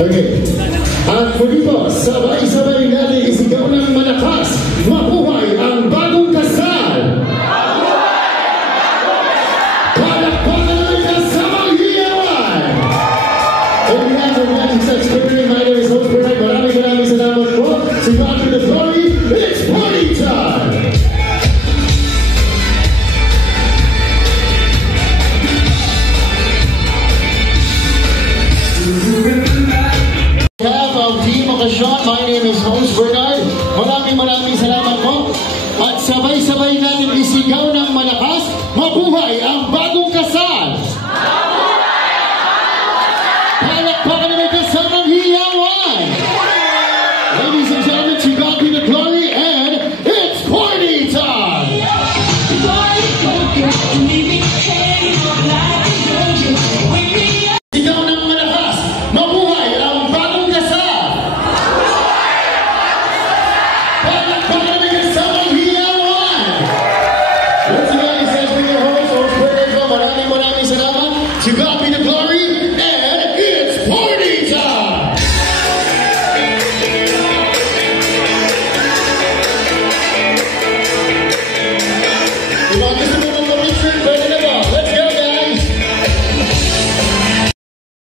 Okay. At muli po, sabay-sabay natin isigaw ng malakas. Mabuhay ang bagong kasal! Palakpakan ng kasamang hiyawan! On behalf of Latin Sex Community, my name is Host Bernard. Maraming salamat po. Si God to the glory, it's party time! My name is Host Bernard. Maraming salamat po. At sabay-sabay natin isigaw